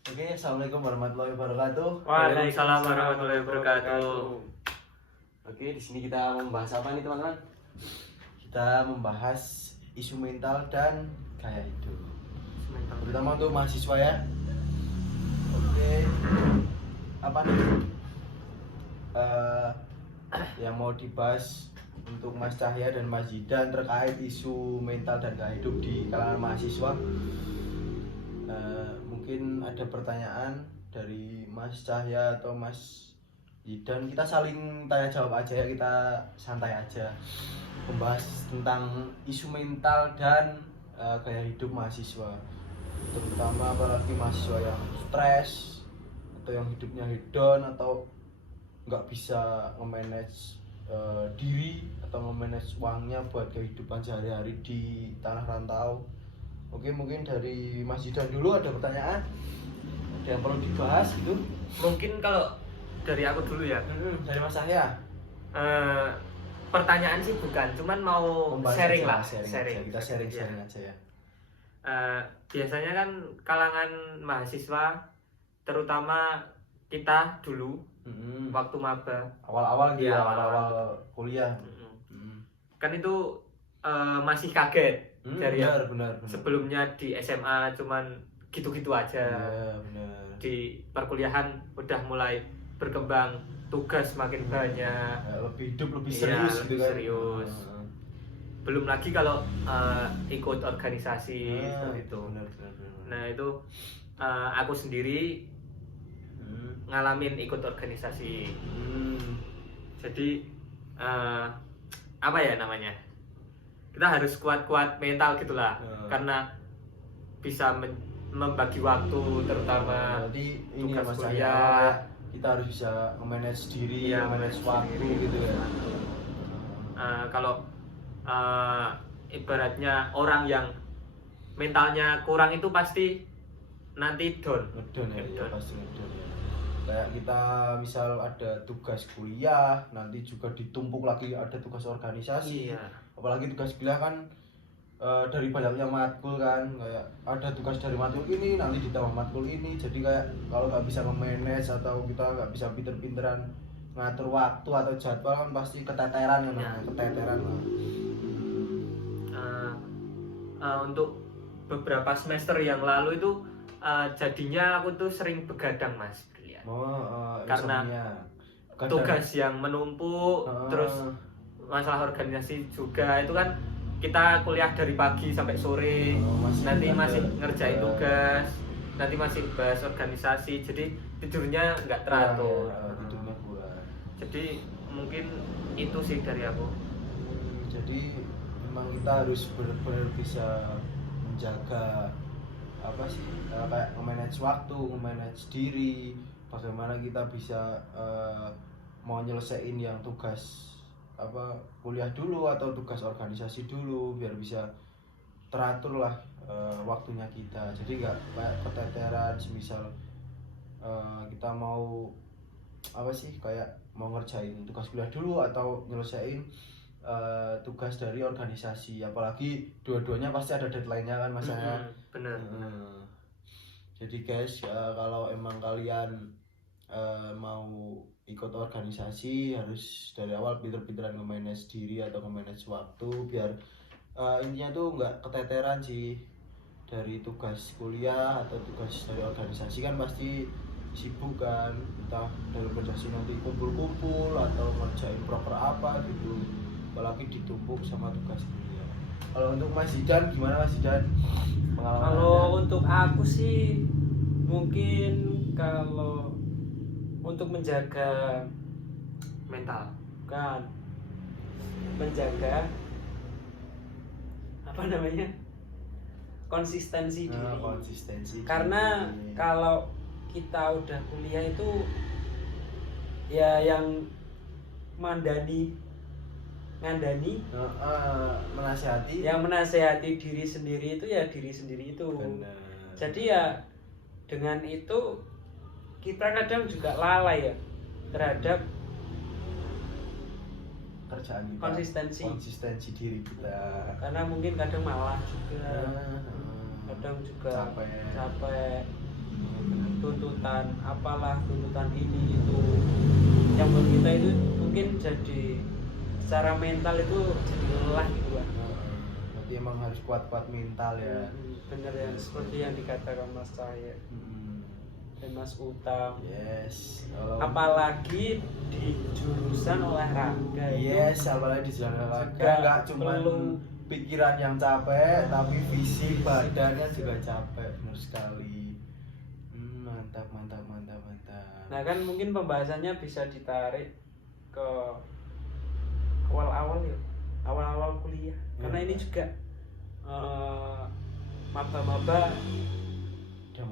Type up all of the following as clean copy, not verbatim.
Oke, assalamualaikum warahmatullahi wabarakatuh. Waalaikumsalam warahmatullahi wabarakatuh. Oke, di sini kita membahas apa nih teman-teman? Kita membahas isu mental dan gaya hidup, terutama untuk mahasiswa ya. Oke, apa nih yang mau dibahas untuk Mas Cahya dan Mas Zidan terkait isu mental dan gaya hidup di kalangan mahasiswa? Mungkin ada pertanyaan dari Mas Cahya atau Mas Zidan, kita saling tanya jawab aja ya, kita santai aja membahas tentang isu mental dan gaya hidup mahasiswa, terutama apalagi mahasiswa yang stres atau yang hidupnya hedon atau nggak bisa memanage diri atau memanage uangnya buat kehidupan sehari-hari di tanah rantau. Oke, mungkin dari Mas Zidan dulu ada pertanyaan, ada yang perlu dibahas gitu. Mungkin kalau dari aku dulu ya. Dari Mas Cahya. Pertanyaan sih bukan, cuman mau sharing lah. Sharing. Kita sharing aja ya. Biasanya kan kalangan mahasiswa, terutama kita dulu waktu maba, Awal-awal gitu ya, awal-awal kuliah. kan itu masih kaget. Dari benar. Sebelumnya di SMA cuman gitu-gitu aja. Iya, benar. Di perkuliahan udah mulai berkembang, tugas makin banyak, lebih hidup lebih iya, serius lebih gitu kan. serius. Belum lagi kalau ikut organisasi seperti itu. Benar. Nah itu aku sendiri ngalamin ikut organisasi. Jadi apa ya namanya? Kita harus kuat-kuat mental gitulah, karena bisa membagi waktu, terutama jadi ini tugas Mas kuliah. Cahya, kita harus bisa memanage diri, Iya, memanage waktu diri. gitu ya. Kalau ibaratnya orang yang mentalnya kurang itu pasti nanti down. Ngedon ya, pasti ngedon ya. Kayak kita misal ada tugas kuliah, nanti juga ditumpuk lagi ada tugas organisasi. Iya. Apalagi tugas kuliah kan dari banyaknya matkul kan, kayak ada tugas dari matkul ini nanti ditambah matkul ini, jadi kayak kalau nggak bisa nge-manage atau kita nggak bisa pinter-pinteran ngatur waktu atau jadwal kan pasti keteteran ya, keteteran lah. Untuk beberapa semester yang lalu itu jadinya aku tuh sering begadang Mas, karena tugas yang menumpuk, terus masalah organisasi juga. Itu kan kita kuliah dari pagi sampai sore, nanti masih ngerjain tugas, nanti masih bahas organisasi, jadi tidurnya nggak teratur. Tidurnya kurang. Jadi mungkin itu sih dari aku. Jadi memang kita harus benar-benar bisa menjaga apa sih, kayak memanage waktu, memanage diri, bagaimana kita bisa mau nyelesain yang tugas apa kuliah dulu atau tugas organisasi dulu biar bisa teratur lah waktunya kita, jadi nggak kayak keteteran. Misal kita mau apa sih, kayak mau ngerjain tugas kuliah dulu atau nyelesain tugas dari organisasi, apalagi dua-duanya pasti ada deadline-nya kan Mas. Bener. Jadi guys, kalau emang kalian mau ikut organisasi harus dari awal pinter-pinteran nge-manage diri atau nge-manage waktu biar intinya tuh nggak keteteran sih dari tugas kuliah atau tugas dari organisasi. Kan pasti sibuk kan, entah dari organisasi nanti kumpul-kumpul atau ngerjain proker apa gitu, apalagi ditumpuk sama tugas kuliah. Kalau untuk Mas Zidan gimana Mas Zidan? Kalau untuk aku sih mungkin kalau untuk menjaga Mental. kan menjaga apa namanya konsistensi diri. Konsistensi. Karena kalau kita udah kuliah itu ya yang ngandani menasihati, yang menasehati diri sendiri itu ya diri sendiri itu. benar. Jadi ya dengan itu kita kadang juga lalai ya terhadap kerjaan kita, konsistensi diri kita, karena mungkin kadang malah juga kadang juga capek. tuntutan apalah, tuntutan ini itu yang buat kita itu mungkin jadi secara mental itu jadi lelah gitu kan. Berarti emang harus kuat-kuat mental ya. Bener ya, seperti yang dikatakan Mas saya dan Mas Utam. Yes. Apalagi di jurusan olahraga. Yes, apalagi di jurusan olahraga nggak cuma pikiran yang capek, tapi fisik badannya juga capek, benar sekali. Mantap. Nah kan mungkin pembahasannya bisa ditarik ke awal-awal kuliah, karena ini juga maba-maba udah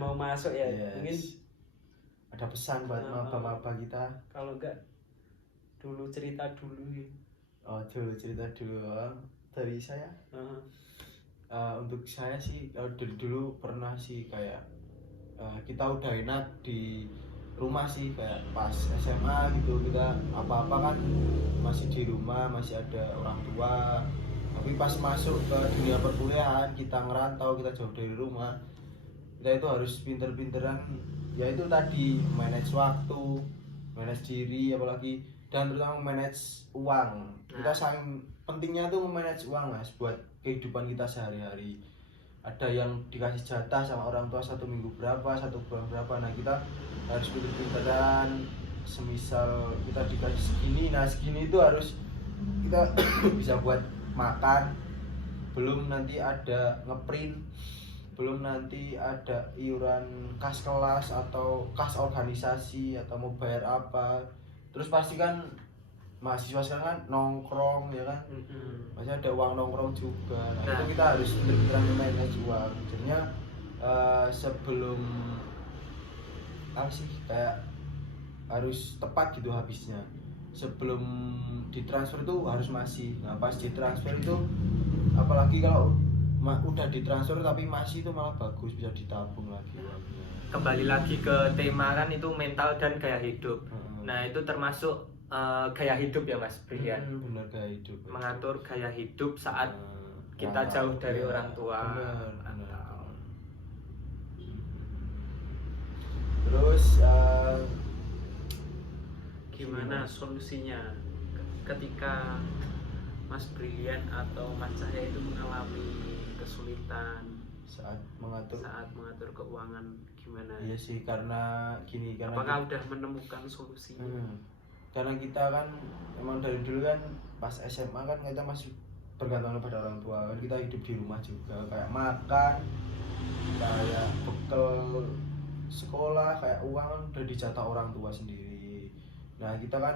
mau masuk ya. Yes. Mungkin ada pesan buat maba-maba kita. Kalau enggak dulu cerita dulu gitu. Dulu cerita dulu dari saya. Untuk saya sih dari dulu pernah sih kayak kita udah enak di rumah sih, kayak pas SMA gitu kita apa-apa kan masih di rumah, masih ada orang tua. Tapi pas masuk ke dunia perkuliahan, kita ngerantau, kita jauh dari rumah, kita itu harus pinter-pinteran, yaitu tadi manage waktu, manage diri, apalagi dan terutama manage uang. Kita saking pentingnya tuh manage uang Mas buat kehidupan kita sehari-hari. Ada yang dikasih jatah sama orang tua 1 minggu berapa, 1 bulan berapa. Nah kita harus pinter-pinteran, semisal kita dikasih segini, nah segini itu harus kita bisa buat makan, belum nanti ada ngeprint, belum nanti ada iuran kas kelas atau kas organisasi atau mau bayar apa. Terus pasti kan mahasiswa sekarang kan nongkrong ya kan, masih ada uang nongkrong juga. Nah itu kita harus benar-benar manage uang. Jadinya sebelum apa sih, kayak harus tepat gitu habisnya. Sebelum ditransfer itu harus masih. Nah pas ditransfer itu apalagi kalau udah ditransfer tapi masih, itu malah bagus, bisa ditabung lagi uangnya. Kembali lagi ke tema kan itu mental dan gaya hidup. Nah itu termasuk gaya hidup ya Mas Brilian. Benar, gaya hidup. Mengatur gaya hidup saat kita jauh dari orang tua. Benar. Terus gimana solusinya ketika Mas Brilian atau Mas Cahya itu mengalami kesulitan saat mengatur keuangan, gimana? Iya sih, karena gini, apakah udah menemukan solusinya? Karena kita kan emang dari dulu kan pas SMA kan kita masih bergantung pada orang tua kan, kita hidup di rumah juga, kayak makan, kayak bekal sekolah, kayak uang kan udah dijatah orang tua sendiri. Nah kita kan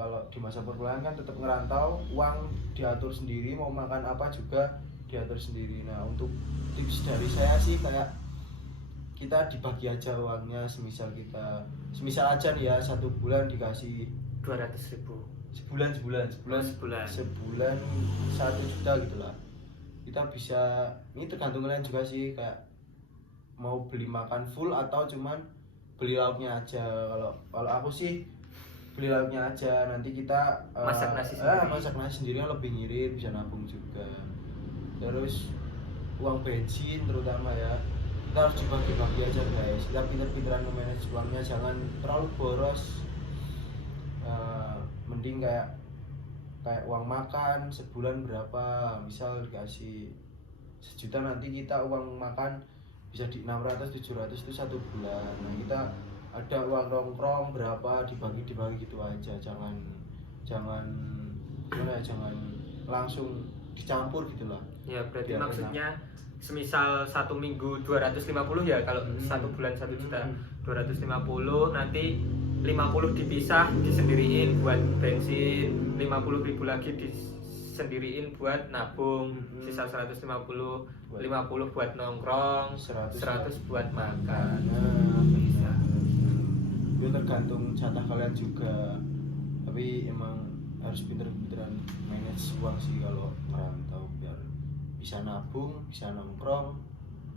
kalau di masa perkuliahan kan tetap ngerantau, uang diatur sendiri, mau makan apa juga diatur sendiri. Nah untuk tips dari saya sih kayak kita dibagi aja uangnya, semisal aja nih ya 1 bulan dikasih 200.000 sebulan 1 juta gitu lah. Kita bisa, ini tergantung kalian juga sih, kayak mau beli makan full atau cuman beli lauknya aja. Kalau aku sih beli lauknya aja, nanti kita masak nasi sendiri yang lebih ngirit, bisa nabung juga. Terus uang bensin terutama ya, kita harus dibagi-bagi aja guys. Kita pinter-pinteran memanage uangnya, jangan terlalu boros. Mending kayak uang makan sebulan berapa, misal dikasih 1 juta, nanti kita uang makan bisa di 600-700 itu 1 bulan. Nah kita ada uang nongkrong berapa, dibagi gitu aja, jangan langsung dicampur gitu lah. Ya berarti biar maksudnya semisal 1 minggu 250 ya, kalau 1 bulan 1 juta 250, nanti 50 dipisah disendiriin buat bensin, 50.000 lagi disendiriin buat nabung, sisa 150, 50 buat nongkrong, 100 buat makan. Bisa. Itu tergantung jatah kalian juga, tapi emang harus pinter-pinteran manage uang sih kalau merantau, biar bisa nabung, bisa nongkrong,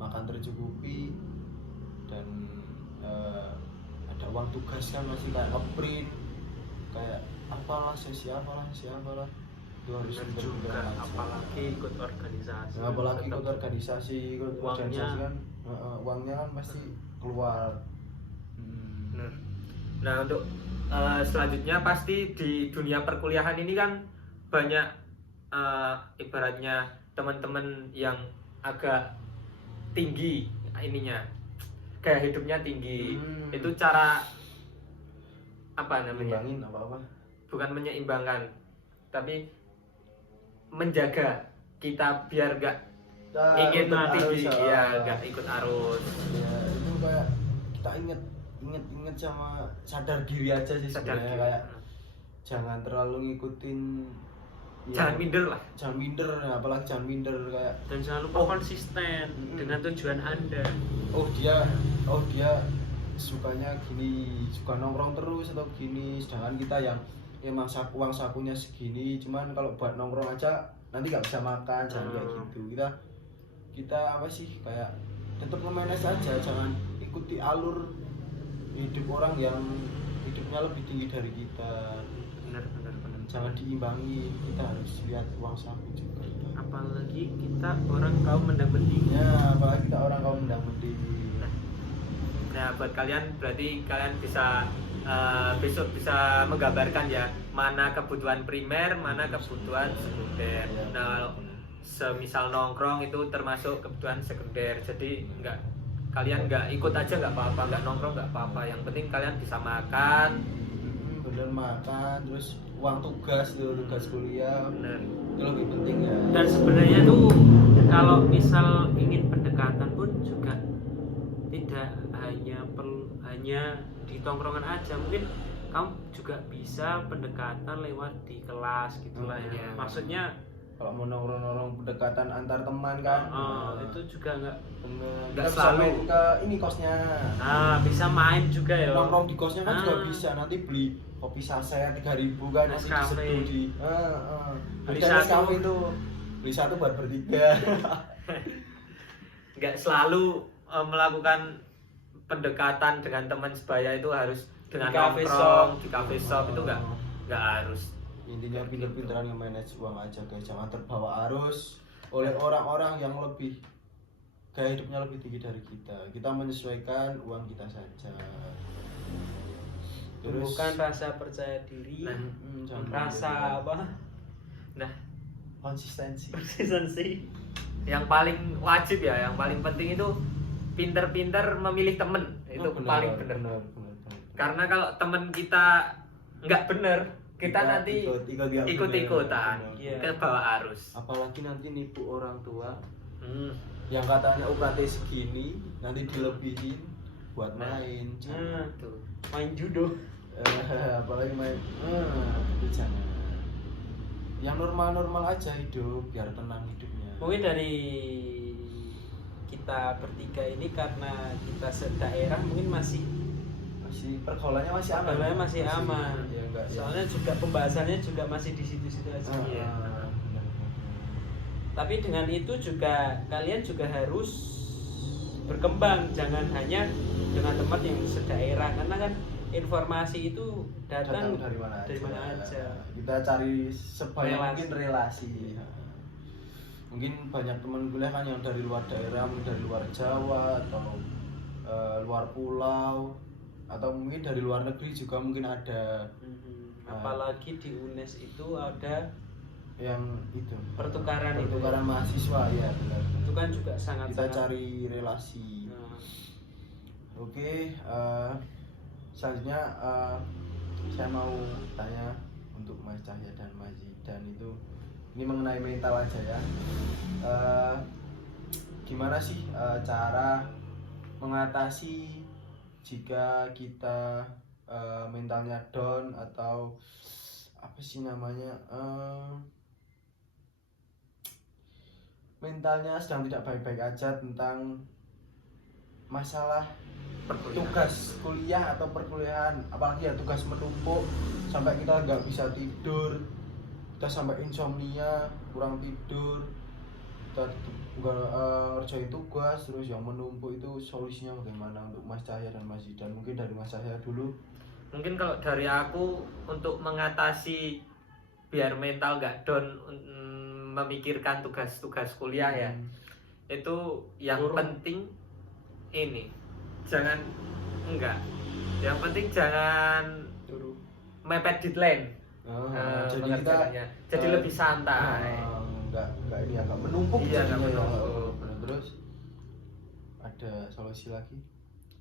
makan tercukupi, dan ada uang tugas kan masih kayak ngeprint, kayak apalah sesi apalah. itu harus Bener pinter-pinter juga, aja. apalagi ikut organisasi. Nah, apalagi ikut Tetap organisasi uangnya kan uangnya kan pasti keluar. Bener. Nah untuk selanjutnya pasti di dunia perkuliahan ini kan banyak ibaratnya teman-teman yang agak tinggi ininya, gaya hidupnya tinggi. Itu cara apa namanya? Ngimbangin apa-apa. Bukan menyeimbangkan, tapi menjaga kita biar gak ingin tinggi, ya gak ikut arus. Ya itu kayak kita inget sama sadar diri aja sih Sadar sebenarnya, diri. kayak jangan terlalu ngikutin Jangan minder lah. Jangan minder, apalagi jangan minder kayak dan jangan lupa konsisten dengan tujuan Anda. oh dia sukanya gini, suka nongkrong terus atau gini, sedangkan kita yang emang uang sakunya segini, cuman kalau buat nongkrong aja nanti nggak bisa makan, jangan kayak gitu. Kita apa sih, kayak tetap nge-manage aja, jangan ikuti alur hidup orang yang hidupnya lebih tinggi dari kita. Benar. Jangan diimbangi, kita harus lihat uang saku juga. Apalagi kita orang kaum mendang mending. Ya, apalagi kita orang kaum mendang mending. Nah buat kalian berarti kalian bisa besok bisa menggambarkan ya mana kebutuhan primer, mana kebutuhan sekunder. Nah semisal nongkrong itu termasuk kebutuhan sekunder, jadi kalian nggak ikut aja nggak apa-apa, nggak nongkrong nggak apa-apa, yang penting kalian bisa makan, bener, makan, terus uang tugas kuliah, bener. itu lebih penting ya. Dan sebenarnya tuh kalau misal ingin pendekatan pun juga tidak hanya di tongkrongan aja, mungkin kamu juga bisa pendekatan lewat di kelas gitulah ya. Maksudnya kalau mau nongkrong pendekatan antar teman kan, itu juga nggak bisa main ke ini kosnya. Bisa main juga ya. Nongkrong di kosnya kan juga bisa, nanti beli kopi saset 3.000 kan, nanti diseduh di beli satu itu, beli satu buat bertiga. Nggak selalu melakukan pendekatan dengan teman sebaya itu harus dengan nongkrong di cafe shop, itu nggak harus. Intinya pinter-pinteran nge-manage uang aja guys, jangan terbawa arus oleh orang-orang yang lebih gaya hidupnya lebih tinggi dari kita. Kita menyesuaikan uang kita saja. Tumbuhkan rasa percaya diri, rasa apa? Nah, konsistensi. Yang paling wajib ya, yang paling penting itu pinter-pinter memilih temen, itu paling bener. Karena kalau temen kita nggak bener, kita nanti ikut-ikutan ke bawah arus. Apalagi nanti nipu orang tua yang katanya UKT segini, nanti dilebihin buat main. Main judo. Apalagi main itu jangan. Yang normal-normal aja hidup, biar tenang hidupnya. Mungkin dari kita bertiga ini karena kita sedaerah mungkin masih pergaulannya masih aman. Ya, enggak, soalnya juga pembahasannya juga masih di situ-situ aja. Tapi dengan itu juga kalian juga harus berkembang, jangan hanya dengan teman yang sedaerah, karena kan informasi itu datang dari mana aja. Kita cari sebanyak mungkin relasi. Mungkin banyak teman kuliah kan yang dari luar daerah, mungkin dari luar Jawa atau luar pulau, atau mungkin dari luar negeri juga mungkin ada. Apalagi di UNES itu ada yang itu pertukaran mahasiswa, ya benar. Itu kan juga sangat kita cari relasi. Oke, selanjutnya saya mau tanya untuk Mas Cahya dan Mas Zidan, itu ini mengenai mental aja ya. Gimana sih cara mengatasi jika kita mentalnya down, atau apa sih namanya, mentalnya sedang tidak baik-baik aja tentang masalah tugas kuliah atau perkuliahan, apalagi ya tugas menumpuk sampai kita nggak bisa tidur, kita sampai insomnia, kurang tidur, kita ngerjain tugas terus yang menumpuk. Itu solusinya bagaimana untuk Mas Cahya dan Mas Zidan? Mungkin dari Mas Cahya dulu. Mungkin kalau dari aku, untuk mengatasi biar mental nggak down memikirkan tugas-tugas kuliah ya. Itu yang penting ini yang penting jangan mepet deadline. Jadi lebih santai. Enggak ini agak menumpuk. Iya, agak menumpuk. Terus ada solusi lagi?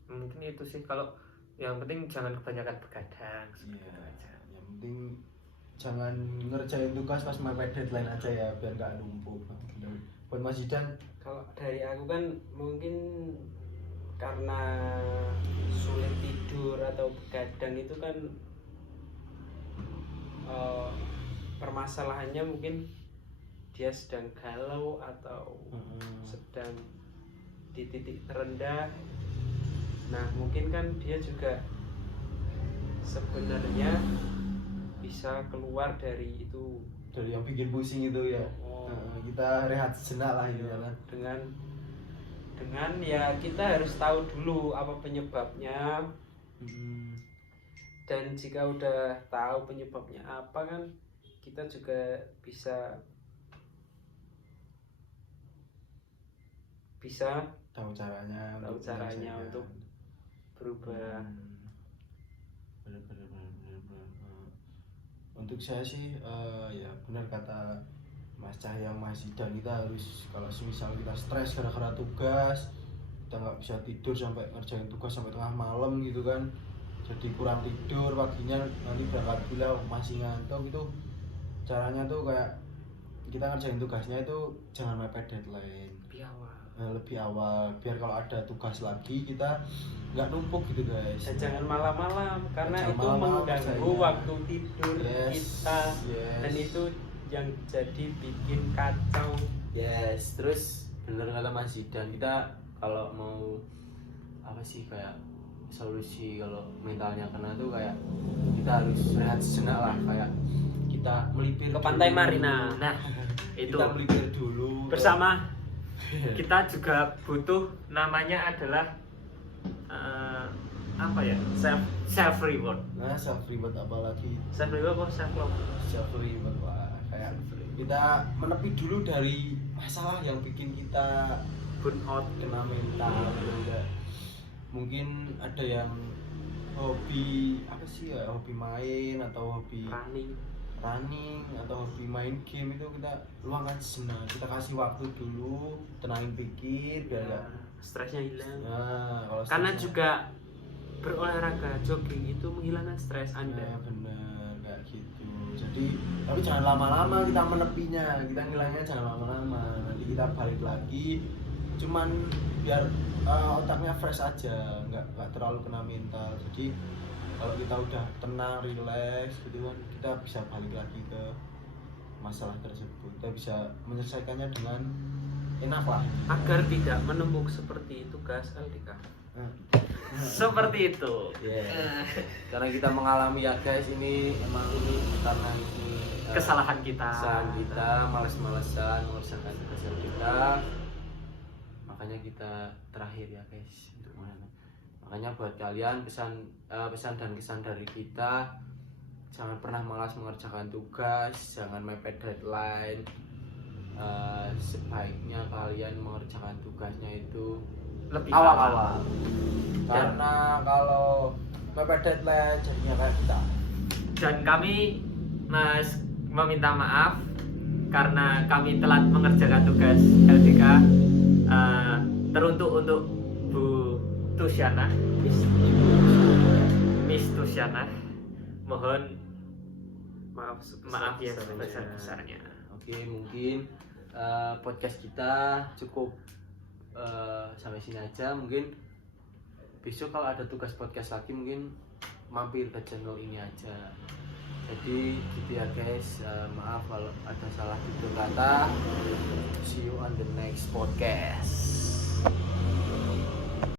Mungkin itu sih, kalau yang penting jangan kebanyakan begadang. Iya. Yang penting jangan ngerjain tugas pas mepet deadline aja ya, biar nggak numpuk. Buat Mas Zidan, kalau dari aku kan mungkin karena sulit tidur atau begadang itu kan permasalahannya mungkin dia sedang galau atau sedang di titik terendah. Nah mungkin kan dia juga sebenarnya bisa keluar dari itu, dari yang bikin pusing itu ya. Kita rehat sejenak lah gitu ya. Dengan ya kita harus tahu dulu apa penyebabnya. Dan jika udah tahu penyebabnya apa kan kita juga bisa tahu caranya untuk berubah. Bener. Untuk saya sih ya benar kata Mas Cahyang, Mas Zidan, kita harus kalau semisal kita stres gara-gara tugas, kita nggak bisa tidur sampai ngerjain tugas sampai tengah malam gitu kan, jadi kurang tidur, paginya nanti berangkat kuliah masih ngantuk. Itu caranya tuh kayak kita ngerjain tugasnya itu jangan mepet deadline, lebih awal biar kalau ada tugas lagi kita nggak numpuk gitu guys. Dan jangan malam-malam karena itu mengganggu waktu tidur kita. Dan itu yang jadi bikin kacau. Terus bener kata Mas Zidan, kita kalau mau apa sih kayak solusi kalau mentalnya kena tuh kayak kita harus rehat sejenak lah, kayak kita melipir ke Pantai Marina. Nah itu kita melipir dulu bersama. Kita juga butuh namanya adalah apa ya, self reward. Nah self reward apalagi Self reward apa self love? Self reward, wah kayak kita menepi dulu dari masalah yang bikin kita burn out, kena mental gitu. Mungkin ada yang hobi apa sih ya, hobi main atau hobi running atau hobi main game, itu kita luangkan sejenak, kita kasih waktu dulu, tenangin pikir biar stresnya hilang. Kalau karena juga berolahraga, jogging itu menghilangkan stres Anda. Bener kayak gitu. Jadi tapi jangan lama-lama kita menepinya, kita ngilangnya jangan lama-lama, nanti kita balik lagi cuman biar otaknya fresh aja, nggak terlalu kena mental. Jadi kalau kita udah tenang, relax gitu kan, kita bisa balik lagi ke masalah tersebut, kita bisa menyelesaikannya dengan enak lah, agar tidak menumpuk seperti tugas LDK. Seperti itu. Karena kita mengalami ya guys, ini emang ini karena ini kesalahan kita, males-malesan mengerjakan tugas kita, makanya kita terakhir ya guys untuk mana. Makanya buat kalian pesan dan kesan dari kita, jangan pernah malas mengerjakan tugas, jangan mepet deadline. Sebaiknya kalian mengerjakan tugasnya itu lebih awal-awal, karena kalau mepet deadline jadinya kayak kita. Dan kami meminta maaf karena kami telat mengerjakan tugas LDK. Teruntuk untuk Bu Tusyana, Miss Tusyana, mohon maaf yang sebesar-besarnya. Oke, mungkin podcast kita cukup sampai sini aja. Mungkin besok kalau ada tugas podcast lagi mungkin mampir ke channel ini aja. Jadi gitu ya guys, maaf kalau ada salah tutur kata. See you on the next podcast.